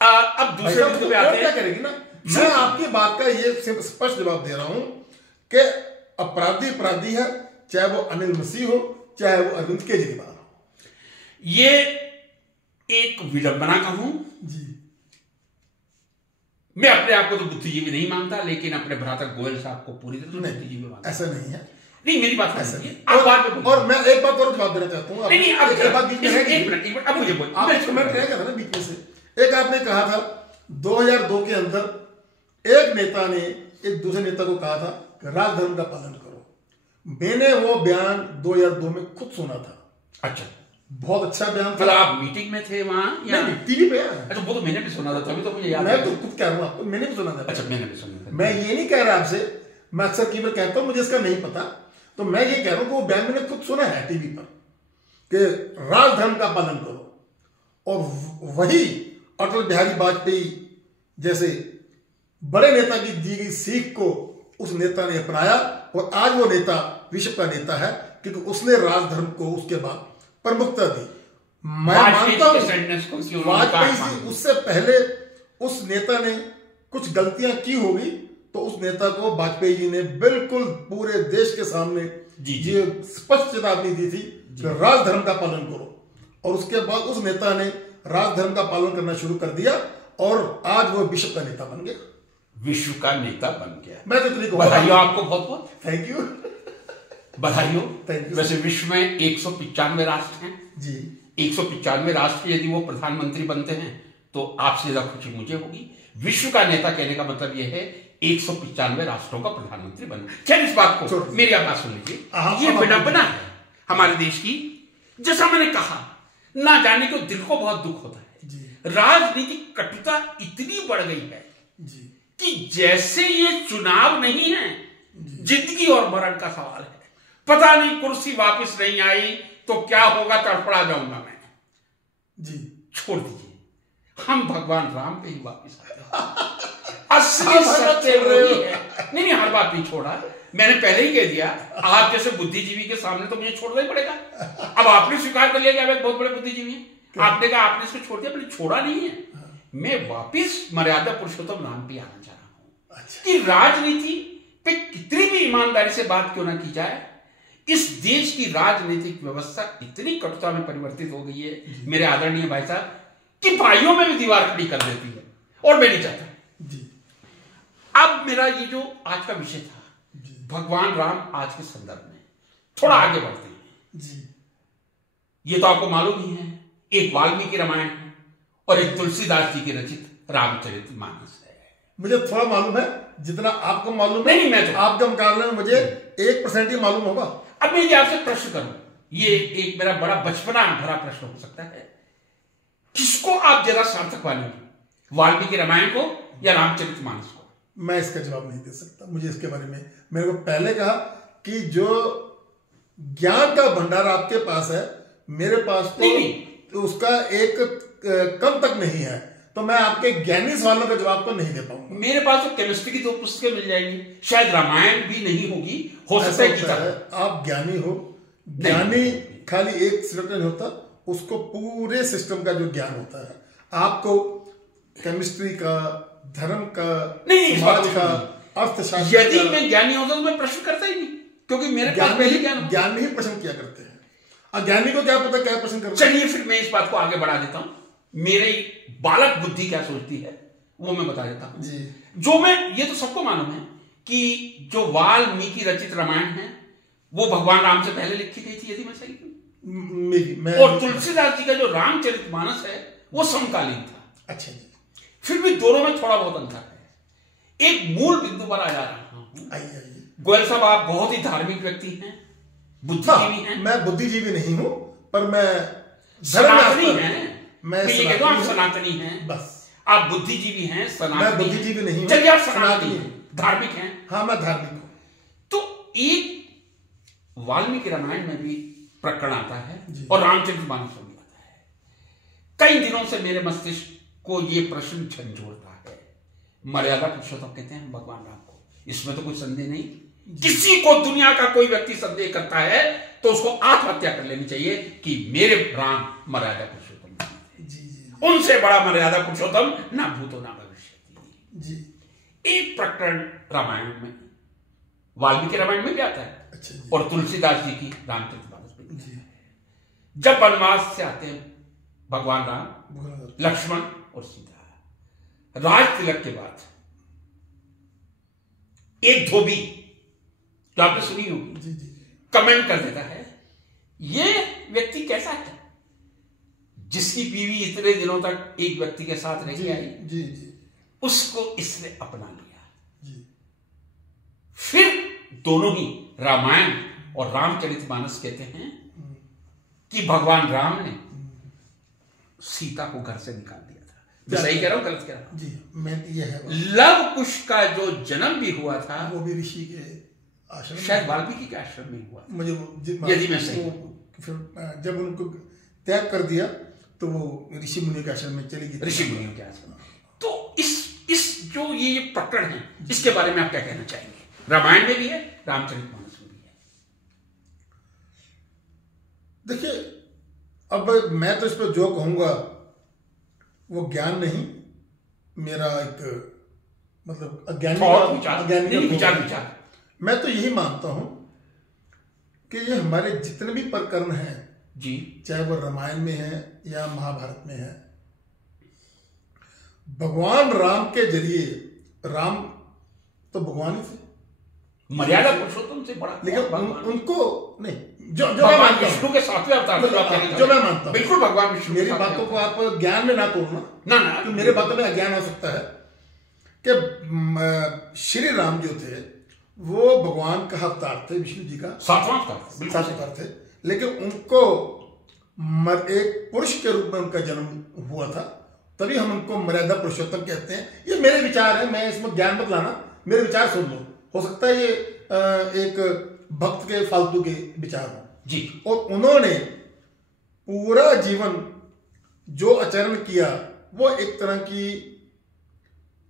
अब दूसरे मुद्दे पे आते क्या हैं। करेगी ना। मैं आपकी बात का ये स्पष्ट जवाब दे रहा हूं कि अपराधी अपराधी है, चाहे वो अनिल मसीह हो, चाहे वो अरविंद केजरीवाल हो। ये एक विडंबना कहूं, जी मैं अपने आप को तो बुद्धिजीवी नहीं मानता, लेकिन अपने भ्राता गोयल साहब को पूरी तरह से बुद्धिजीवी मानता। ऐसा नहीं है, नहीं मेरी बात ऐसा नहीं नहीं। है। आप बात में और मैं एक बात और जवाब देना चाहता हूँ। नहीं अब एक बात बीच में है कि एक मिनट अब मुझे बोल, आप एक कमेंट रह गया था ना बीच में से। एक आपने कहा था 2002 के अंदर एक नेता ने एक दूसरे नेता को कहा था कि राजधर्म का पालन करो। मैंने वो बयान 2002 में खुद सुना था। अच्छा, बहुत अच्छा बयान मतलब था। आप मीटिंग में थे वहां या नहीं, टीवी पे है। अच्छा, वो तो मैंने भी सुना था, तभी तो मुझे याद मैं है। तो खुद कह रहा हूँ आपको, मैंने भी सुना था। अच्छा, मैंने भी सुना था। मैं ये नहीं कह रहा आपसे, मैं अक्सर कई बार कहता हूँ मुझे इसका नहीं पता, तो मैं ये कह रहा हूँ कि वो बयान मैंने खुद सुना है टीवी पर कि राजधर्म का पालन करो। और वही अटल बिहारी वाजपेयी जैसे बड़े नेता की दी गई सीख को उस नेता ने अपनाया, और आज वो नेता विश्व का नेता है क्योंकि उसने राजधर्म को उसके बाद प्रमुखता दी। मैं मानता हूं वाजपेयी जी उससे पहले उस नेता ने कुछ गलतियां की होगी, तो उस नेता को वाजपेयी जी ने बिल्कुल पूरे देश के सामने ये स्पष्ट चेतावनी दी थी कि राजधर्म का पालन करो। और उसके बाद उस नेता ने राजधर्म का पालन करना शुरू कर दिया और आज वो विश्व का नेता बन गया। विश्व का नेता बन गया। मैं तो इतनी बधाई हो आपको, बहुत बहुत थैंक यू, बधाई हो। Thank you. वैसे विश्व में 195 राष्ट्र हैं जी। 195 राष्ट्र यदि वो प्रधानमंत्री बनते हैं तो आपसे ज्यादा खुशी मुझे होगी। विश्व का नेता कहने का मतलब यह है 195 राष्ट्रों का प्रधानमंत्री बनना। खैर इस बात को मेरी आप बात सुन लीजिए, ये विडंबना है हमारे देश की। जैसा मैंने कहा, ना जाने को दिल को बहुत दुख होता है। राजनीतिक कटुता इतनी बढ़ गई है कि जैसे ये चुनाव नहीं है, जिंदगी और मरण का सवाल है। पता नहीं कुर्सी वापस नहीं आई तो क्या होगा, तड़पड़ा जाऊंगा मैं। जी छोड़ दीजिए, हम भगवान राम पे ही वापस आते हैं। असली सत्य वही है। नहीं, हर बात नहीं छोड़ा, मैंने पहले ही कह दिया। आप जैसे बुद्धिजीवी के सामने तो मुझे छोड़ना ही पड़ेगा। अब आपने स्वीकार कर लिया कि आप एक बहुत बड़े बुद्धिजीवी हैं, आपने कहा आपने इसको छोड़ दिया, मैंने छोड़ा नहीं है। मैं वापिस मर्यादा पुरुषोत्तम राम पे आना चाह रहा हूं कि राजनीति पे कितनी भी ईमानदारी से बात क्यों ना की जाए, इस देश की राजनीतिक व्यवस्था इतनी कटुता में परिवर्तित हो गई है मेरे आदरणीय भाई साहब, कि भाइयों में भी दीवार खड़ी कर देती है, और मैं नहीं चाहता जी। अब मेरा ये जो आज का विषय था, भगवान राम आज के संदर्भ में थोड़ा आगे बढ़ते हैं जी। ये तो आपको मालूम ही है, एक वाल्मीकि रामायण है और एक तुलसीदास जी की रचित रामचरितमानस है। मुझे थोड़ा मालूम है, जितना आपको मालूम है। नहीं, मैं तो आपके मुकाबले में मुझे 1% ही मालूम होगा। अब मैं ये आपसे प्रश्न करूं, ये एक मेरा बड़ा बचपना भरा प्रश्न हो सकता है, किसको आप ज्यादा सार्थक मानेंगे, वाल्मीकि रामायण को या रामचरितमानस को? मैं इसका जवाब नहीं दे सकता। मुझे इसके बारे में, मेरे को पहले कहा कि जो ज्ञान का भंडार आपके पास है, मेरे पास तो उसका एक कम तक नहीं है, तो मैं आपके ज्ञानी सवालों का जवाब तो नहीं दे पाऊंगा। मेरे पास तो केमिस्ट्री की 2 पुस्तकें मिल जाएंगी, शायद रामायण भी नहीं होगी, हो सकता है गीता। आप ज्ञानी हो, ज्ञानी खाली एक सिलेक्ट नहीं होता, उसको पूरे सिस्टम का जो ज्ञान होता है, आपको केमिस्ट्री का, धर्म का, समाज का, अर्थशास्त्र। यदि मैं ज्ञानी होता तो मैं प्रश्न करता ही नहीं, क्योंकि मेरे पास पहले ज्ञान में ही प्रश्न किया करते हैं। अज्ञानी को क्या पता क्या प्रश्न करते। चलिए फिर मैं इस बात को आगे बढ़ा देता हूं, मेरे बालक बुद्धि क्या सोचती है वो मैं बता देता हूं जी। जो मैं, ये तो सबको मालूम है कि जो वाल्मीकि रचित रामायण है वो भगवान राम से पहले लिखी गई थी, यदि मैं सही हूं। मैं और तुलसीदास जी का जो रामचरितमानस है वो समकालीन था। अच्छा जी। फिर भी दोनों में थोड़ा बहुत अंतर है। एक मूल बिंदु पर आ जा रहा हूं। आइए। गोयल साहब, आप बहुत ही धार्मिक व्यक्ति हैं, बुद्धिजीवी हैं। मैं बुद्धिजीवी नहीं हूं, पर मैं सनातनी हैं। मैं ये कह दो आप सनातनी हैं। बस आप बुद्धिजीवी हैं, सनातनी। मैं बुद्धिजीवी नहीं हूं, चलिए आप सनातनी हैं, धार्मिक हैं। हाँ, मैं धार्मिक हूं। तो एक वाल्मीकि रामायण में भी प्रकरण आता है जी। और रामचरितमानस में भी आता है। कई दिनों से मेरे मस्तिष्क को यह प्रश्न झंझोड़ता है। मर्यादा पुरुषोत्तम कहते हैं भगवान राम को, इसमें तो कोई संदेह नहीं। किसी को दुनिया का कोई व्यक्ति संदेह करता है तो उसको आत्महत्या कर लेनी चाहिए कि मेरे राम मर्यादा पुरुषोत्तम जी। उनसे बड़ा मर्यादा पुरुषोत्तम ना भूतो ना भविष्य जी। एक प्रकरण रामायण में, वाल्मीकि रामायण में भी आता है। अच्छा जी। और तुलसीदास जी की रामचरितमानस में भी है। जब वनवास से आते हैं भगवान राम, लक्ष्मण और सीता, राज तिलक के बाद एक धोबी जो आपने सुनी होगी जी, कमेंट कर देता है, ये व्यक्ति कैसा है जिसकी बीवी इतने दिनों तक एक व्यक्ति के साथ नहीं आई, जी, उसको इसने अपना लिया जी। फिर दोनों ही रामायण और रामचरितमानस कहते हैं कि भगवान राम ने सीता को घर से निकाल दिया था। मैं सही कह रहा हूं, गलत कह रहा हूं? जी, मैं ये है। लव कुश का जो जन्म भी हुआ था वो भी ऋषि के आश्रम, शायद वाल्मीकि के आश्रम में हुआ। मुझे यदि मैं सही, फिर जब उनको त्याग कर दिया तो वो ऋषि मुनि के आश्रम में चली गई, ऋषि मुनियों के आश्रम। तो इस जो ये प्रकरण है, इसके बारे में आप क्या कहना चाहेंगे? रामायण में भी है, रामचरितमानस में भी है। देखिए, अब मैं तो इस पर जो कहूंगा वो ज्ञान नहीं, मेरा एक मतलब अज्ञानी विचार। मैं तो यही मानता हूं कि ये हमारे जितने भी प्रकरण हैं जी, चाहे वो रामायण में है या महाभारत में है, भगवान राम के जरिए, राम तो भगवान ही थे, मर्यादा पुरुषोत्तम से बड़ा, लेकिन उनको नहीं, जो भगवान विष्णु के सातवें अवतार, जो मैं मानता हूं, बिल्कुल भगवान विष्णु। मेरी बातों को आप ज्ञान में ना तोड़ना, ना, तो मेरे बातों में अज्ञान हो सकता है कि श्री राम जो थे वो भगवान का अवतार थे, विष्णु जी का सातवां अवतार थे, लेकिन उनको एक पुरुष के रूप में उनका जन्म हुआ था, तभी हम उनको मर्यादा पुरुषोत्तम कहते हैं। ये मेरे विचार है, मैं इसमें ज्ञान मत लाना, मेरे विचार सुन लो, हो सकता है ये एक भक्त के फालतू के विचार हो जी। और उन्होंने पूरा जीवन जो आचरण किया वो एक तरह की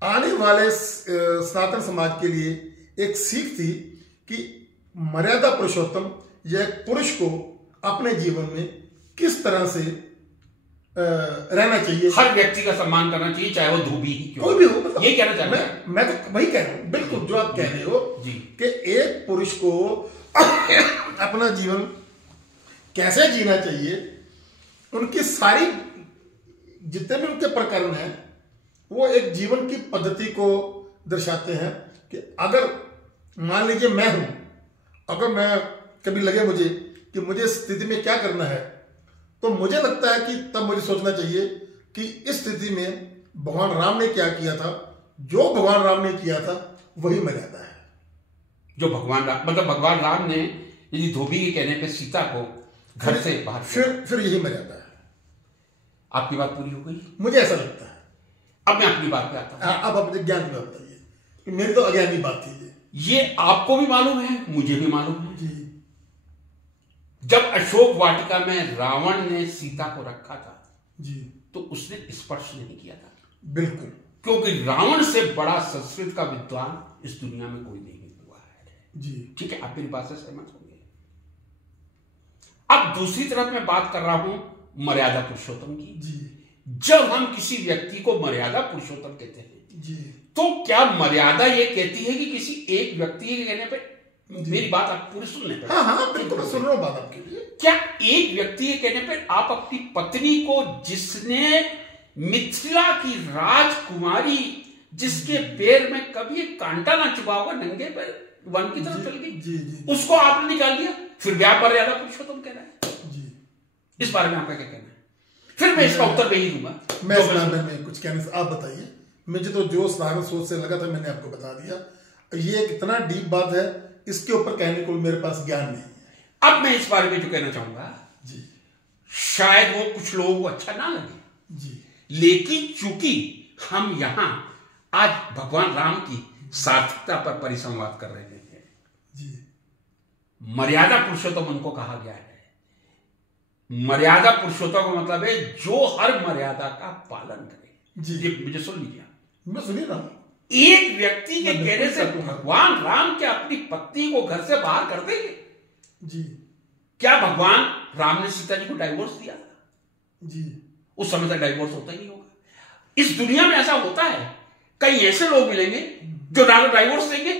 आने वाले सनातन समाज के लिए एक सीख थी कि मर्यादा पुरुषोत्तम या एक पुरुष को अपने जीवन में किस तरह से रहना चाहिए, हर व्यक्ति का सम्मान करना चाहिए, चाहे वो धोबी ही क्यों, कोई भी हो। मतलब ये कहना चाहते हैं। मैं तो वही कह रहा हूं, बिल्कुल जो आप कह रहे हो जी, कि एक पुरुष को अपना जीवन कैसे जीना चाहिए, उनकी सारी जितने भी उनके प्रकरण हैं वो एक जीवन की पद्धति को दर्शाते हैं कि अगर मान लीजिए मैं हूं, अगर मैं कभी लगे मुझे कि मुझे स्थिति में क्या करना है, तो मुझे लगता है कि तब मुझे सोचना चाहिए कि इस स्थिति में भगवान राम ने क्या किया था, जो भगवान राम ने किया था वही मर्यादा है। जो भगवान राम, मतलब भगवान राम ने यदि धोबी के कहने पे सीता को घर से बाहर, फिर यही मर्यादा है। आपकी बात पूरी हो गई? मुझे ऐसा लगता है। अब मैं अपनी बात पे आता हूं। अब अपने ज्ञान की बात बताइए, मेरी तो अज्ञानी बात थी ये आपको भी मालूम है, मुझे भी मालूम है जी। जब अशोक वाटिका में रावण ने सीता को रखा था जी, तो उसने स्पर्श नहीं किया था, बिल्कुल, क्योंकि रावण से बड़ा संस्कृत का विद्वान इस दुनिया में कोई नहीं हुआ है जी। ठीक है, आप मेरी बात से सहमत होंगे। अब दूसरी तरफ मैं बात कर रहा हूं मर्यादा पुरुषोत्तम की जी। जब हम किसी व्यक्ति को मर्यादा पुरुषोत्तम कहते हैं जी, तो क्या मर्यादा ये कहती है कि किसी एक व्यक्ति के कहने पे, मेरी बात आप पूरी सुन लें? हाँ, बिल्कुल सुन रहा हूं बात आपके लिए। क्या एक व्यक्ति के कहने पे आप अपनी पत्नी को, जिसने मिथिला की राजकुमारी, जिसके पैर में कभी एक कांटा ना चुभा होगा, नंगे पैर वन की तरफ चल गई, जी, उसको आपने निकाल दिया, फिर व्याप मर्यादा पुरुषोत्तम कह रहा है? जी, इस बारे में आपका क्या कहना है? फिर मैं इसका उत्तर नहीं दूंगा। मैं इस बारे में कुछ कहने से आप बताइए। मुझे तो जो साधारण सोच से लगा था मैंने आपको बता दिया। ये एक इतना डीप बात है, इसके ऊपर कहने को मेरे पास ज्ञान नहीं है। अब मैं इस बारे में जो कहना चाहूंगा जी, शायद वो कुछ लोगों को अच्छा ना लगे जी, लेकिन चूंकि हम यहां आज भगवान राम की सार्थकता पर परिसंवाद कर रहे हैं जी, मर्यादा पुरुषोत्तम उनको कहा गया है। मर्यादा पुरुषोत्तम का मतलब है जो हर मर्यादा का पालन करे। जी, ये मुझे सुन लीजिए, मैं सुनिए ना। एक व्यक्ति के कहने से भगवान राम क्या अपनी पत्नी को घर से बाहर कर देंगे? जी, क्या भगवान राम ने सीता जी को डाइवोर्स दिया? जी, उस समय तक डाइवोर्स होता ही नहीं होगा। इस दुनिया में ऐसा होता है, कई ऐसे लोग मिलेंगे जो ना तो डाइवोर्स देंगे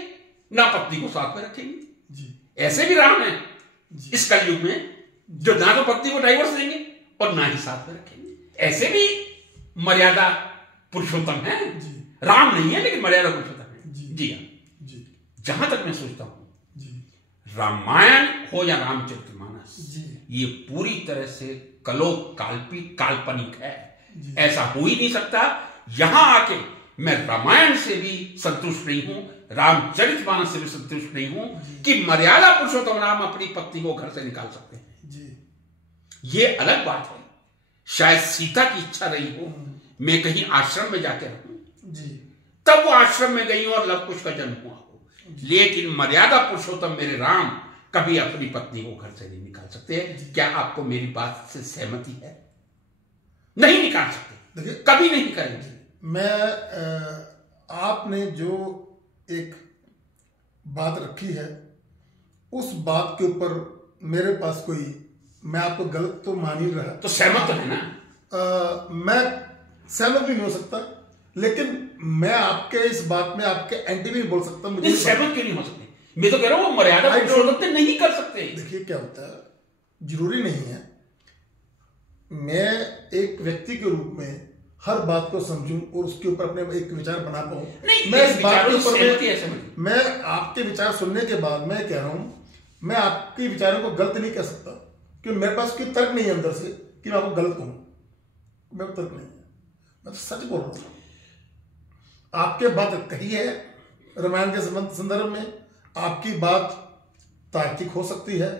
ना पत्नी को साथ में रखेंगे। जी, ऐसे भी राम है इस कलयुग में जो ना तो पत्नी को डाइवोर्स देंगे और ना ही साथ में रखेंगे। ऐसे भी मर्यादा पुरुषोत्तम है। राम नहीं है लेकिन मर्यादा पुरुषोत्तम है। जी हाँ, जी, जहां तक मैं सोचता हूं जी, रामायण हो या रामचरितमानस, जी, ये पूरी तरह से काल्पनिक है। जी, ऐसा हो ही नहीं सकता। यहां आके मैं रामायण से भी संतुष्ट नहीं हूं, रामचरितमानस से भी संतुष्ट नहीं हूं कि मर्यादा पुरुषोत्तम राम अपनी पत्नी को घर से निकाल सकते हैं। जी, ये अलग बात है। शायद सीता की इच्छा रही हो मैं कहीं आश्रम में जाके रहूं, जी, तब वो आश्रम में गई हो और लव कुश का जन्म हुआ हो, लेकिन मर्यादा पुरुषोत्तम मेरे राम कभी अपनी पत्नी को घर से नहीं निकाल सकते। क्या आपको मेरी बात से सहमति है? नहीं निकाल सकते, देखिए कभी नहीं करेंगे। मैं आपने जो एक बात रखी है उस बात के ऊपर मेरे पास कोई, मैं आपको गलत तो मान ही रहा, तो सहमत तो है ना? मैं सहमत भी नहीं हो सकता, लेकिन मैं आपके इस बात में आपके एंटी भी नहीं बोल सकता। मुझे नहीं, सहमत क्यों नहीं हो सकते? मैं तो कह रहा हूं वो मर्यादा पुरुषोत्तम नहीं कर सकते। देखिए क्या होता है, जरूरी नहीं है मैं एक व्यक्ति के रूप में हर बात को समझूं और उसके ऊपर अपने एक विचार बना पाऊं। मैं इस बात के ऊपर मैं आपके विचार सुनने के बाद मैं कह रहा हूं, मैं आपके विचारों को गलत नहीं कह सकता क्योंकि मेरे पास कोई तर्क नहीं है अंदर से कि मैं आपको गलत कहूं। मेरे तर्क नहीं है, मैं तो सच बोल रहा हूं। आपके बात कही है रामायण के संदर्भ में, आपकी बात तार्किक हो सकती है,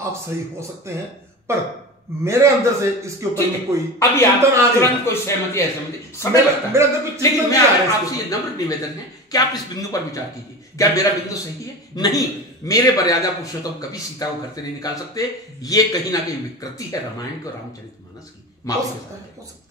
आप सही हो सकते हैं, पर मेरे अंदर से इसके ऊपर कोई अभी आप तुरंत कोई सहमति है, समय लगता है, मेरे अंदर कुछ लेकिन मैं आपसे ये नम्र निवेदन है कि आप इस बिंदु पर विचार कीजिए। क्या मेरा बिंदु सही है? नहीं, मेरे मर्यादा पुरुषोत्तम कभी सीता को घर से नहीं निकाल सकते। ये कहीं ना कहीं विकृति है रामायण को रामचरितमानस की। माफी के साथ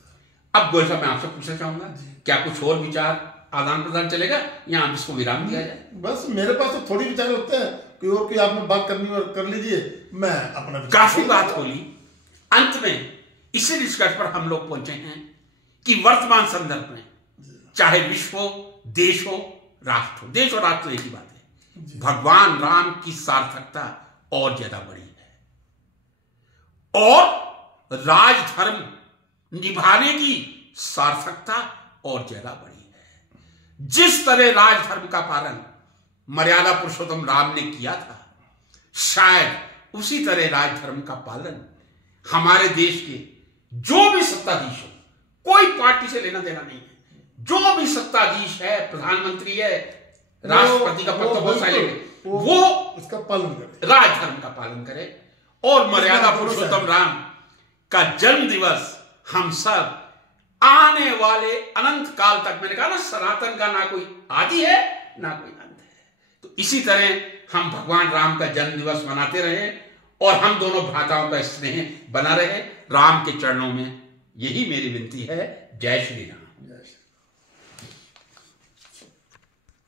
अब गोयल साहब मैं आपसे पूछना चाहूंगा, क्या कुछ और विचार आदान प्रदान चलेगा या आप इसको विराम दिया जाए? बस मेरे पास तो थोड़ी विचार होते हैं, कोई और कोई आपने बात करनी और कर लीजिए, मैं अपना काफी बात होली। अंत में इसी निष्कर्ष पर हम लोग पहुंचे हैं कि वर्तमान संदर्भ में चाहे विश्व हो, देश हो, राष्ट्र हो, देश और राष्ट्र एक ही बात है, भगवान राम की सार्थकता और ज्यादा बड़ी है और राजधर्म निभाने की सार्थकता और ज्यादा बड़ी है। जिस तरह राजधर्म का पालन मर्यादा पुरुषोत्तम राम ने किया था, शायद उसी तरह राजधर्म का पालन हमारे देश के जो भी सत्ताधीश हो, कोई पार्टी से लेना देना नहीं है, जो भी सत्ताधीश है, प्रधानमंत्री है, राष्ट्रपति का पद तो बहुत साइलेंट है, वो उसका पालन करे, राजधर्म का पालन करे और मर्यादा पुरुषोत्तम राम का जन्म दिवस हम सब आने वाले अनंत काल तक, मैंने कहा ना सनातन का ना कोई आदि है ना कोई अंत है, तो इसी तरह हम भगवान राम का जन्म दिवस मनाते रहे और हम दोनों भ्राताओं का स्नेह बना रहे। राम के चरणों में यही मेरी विनती है। जय श्री राम। जय श्री